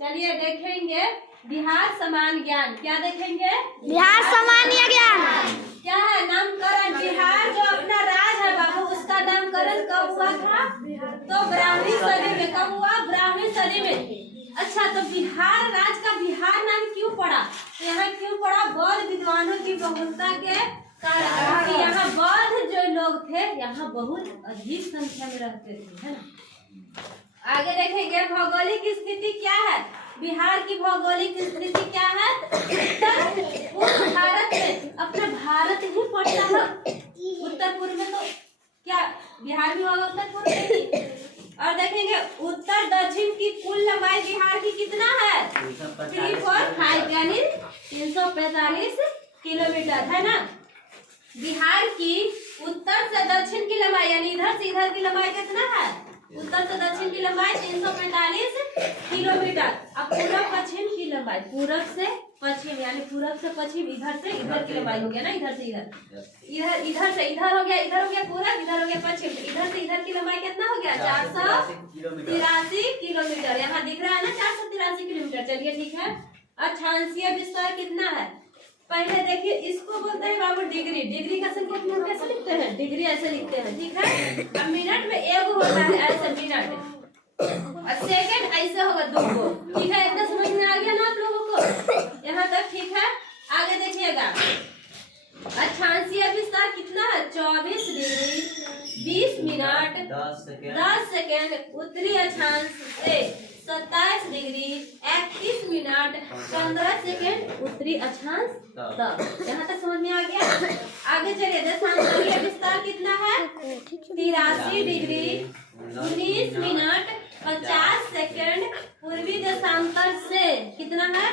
चलिए देखेंगे बिहार समान ज्ञान। क्या देखेंगे? बिहार सामान्य ज्ञान। क्या है? नामकरण। बिहार जो अपना राज है बाबू, उसका नामकरण कब हुआ था? तो ब्राह्मी सदी में। कब हुआ? ब्राह्मी सदी में। अच्छा, तो बिहार राज का बिहार नाम क्यों पड़ा? यहाँ क्यों पड़ा? बौद्ध विद्वानों की बहुलता के कारण। यहाँ बौद्ध जो लोग थे यहाँ बहुत अधिक संख्या में रहते थे, है ना। आगे देखेंगे भौगोलिक स्थिति क्या है। बिहार की भौगोलिक स्थिति क्या है? उत्तर पूर्व भारत में, अपना भारत ही पड़ता है उत्तर पूर्व में। तो क्या बिहार भी होगा उत्तर पूर्व में ही? और देखेंगे उत्तर दक्षिण की कुल लंबाई बिहार की कितना है? 345 यानी 345 किलोमीटर, है ना। बिहार की उत्तर से दक्षिण की लंबाई यानी इधर से इधर की लंबाई कितना है? उत्तर से दक्षिण की लंबाई 345 किलोमीटर। अब पूरब पश्चिम की लंबाई, पूरब से पश्चिम यानी पूरब से पश्चिम, इधर से इधर की लंबाई हो गया ना। इधर से इधर, इधर से इधर हो गया, इधर हो गया पूरब, इधर हो गया पश्चिम। इधर से इधर की लंबाई कितना हो गया? 483 किलोमीटर। यहाँ दिख रहा है ना 483 किलोमीटर। चलिए ठीक है। अक्षांशीय विस्तार कितना है? पहले देखिए, इसको बोलते हैं बाबू डिग्री। डिग्री का संख्या हम कैसे लिखते हैं? डिग्री ऐसे लिखते हैं, ठीक है। अब मिनट में एक होता है ऐसे मिनट, और सेकंड ऐसे होगा 2 ठीक है। इतना समझ में आ गया ना आप लोगों को? यहाँ तक ठीक है। आगे देखिएगा, अक्षांशीय विस्तार कितना है? 24 डिग्री 20 मिनट 10 सेकेंड। उत्तरी अक्षांश से 27 डिग्री 31 मिनट 15 सेकेंड उत्तरी अक्षांश तक। यहाँ तक समझ में आ गया। आगे चलिए, देशांतरीय विस्तार कितना है? 83 डिग्री 19 मिनट 50 सेकेंड पूर्वी देशांतर से कितना है?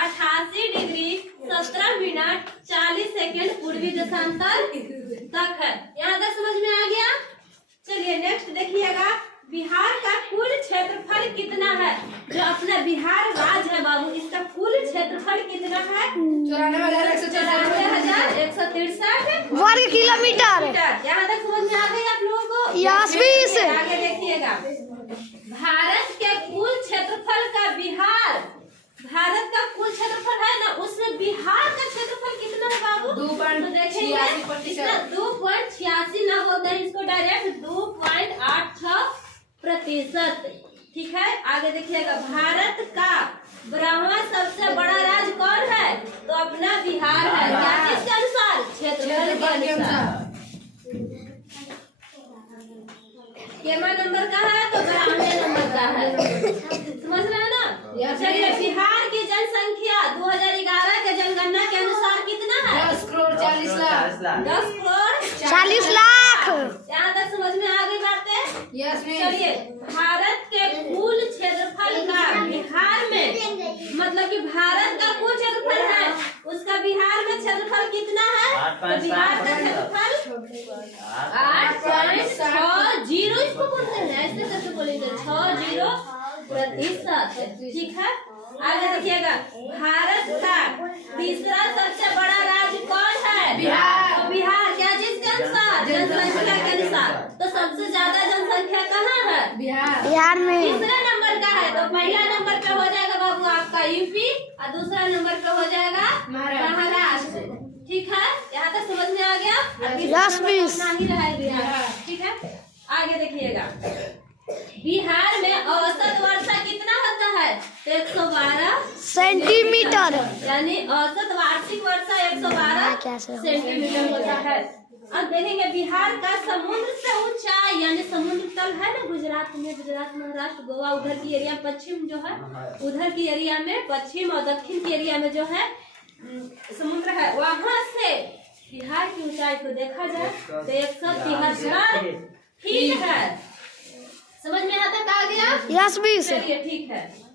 88 डिग्री 17 मिनट 40 सेकेंड पूर्वी देशांतर तक है। यहाँ तक समझ में आ गया। चलिए नेक्स्ट देखिएगा, बिहार का कुल क्षेत्रफल कितना है? जो अपना बिहार राज्य है बाबू, इसका कुल क्षेत्रफल कितना है? 94,163 वर्ग किलोमीटर। यहाँ तक समझ में आ गई आप लोगों को? Yes miss. आगे देखिएगा, भारत के कुल क्षेत्रफल का बिहार, भारत का कुल क्षेत्रफल है ना, उसमें बिहार का क्षेत्रफल कितना है बाबू? 2.86%। 2.86 ना बोलते हैं इसको, डायरेक्ट 2.86%। ठीक है। आगे देखिएगा, भारत का 12वां सबसे बड़ा राज्य कौन है? तो अपना बिहार है। क्या किसके अनुसार? क्षेत्रफल के अनुसार। केमा नंबर का है? तो 92 नंबर का है। समझ रहे हैं ना? चलिए, बिहार की जनसंख्या 2011 के जनगणना के अनुसार कितना है? 10 करोड़ 40 लाख। 10 करोड़ 40 लाख। यहाँ तक समझ में आ गई बातें? चलिए, भारत के कुल क्षेत्रफल का बिहार में, मतलब कि भारत का कुल क्षेत्रफल है, उसका बिहार में क्षेत्रफल कितना है? तो बिहार का क्षेत्रफल 8.60, इसको बोलते हैं, ऐसे कैसे बोलेंगे? 60%। ठीक है। आगे देखिएगा, भारत का तीसरा सबसे बड़ा राज्य कौन है? बिहार। तो बिहार क्या चीज के अनुसार? जनसंख्या के अनुसार। तो सबसे ज्यादा जनसंख्या कहाँ है? बिहार में। तीसरे नंबर का है। तो पहला नंबर पे हो जाएगा बाबू आपका यूपी, और दूसरा नंबर पे हो जाएगा महाराष्ट्र। ठीक है। यहाँ तक समझ में आ गया? Yes miss. नहीं रहा है बिहार। ठीक है। आगे देखिएगा, बिहार में औसत वर्षा कितना होता है? 112 सेंटीमीटर। यानी औसत वार्षिक वर्षा 112 सेंटीमीटर होता है। अब देखेंगे, बिहार का समुद्र से ऊंचाई यानी समुद्र तल है ना गुजरात में, गुजरात महाराष्ट्र गोवा उधर की एरिया, पश्चिम जो है उधर की एरिया में, पश्चिम और दक्षिण की एरिया में जो है समुद्र है, वहाँ से बिहार की ऊंचाई को देखा जाए तो 173 फीट है। समझ में आता आ गया? Yes miss. चलिए ठीक है।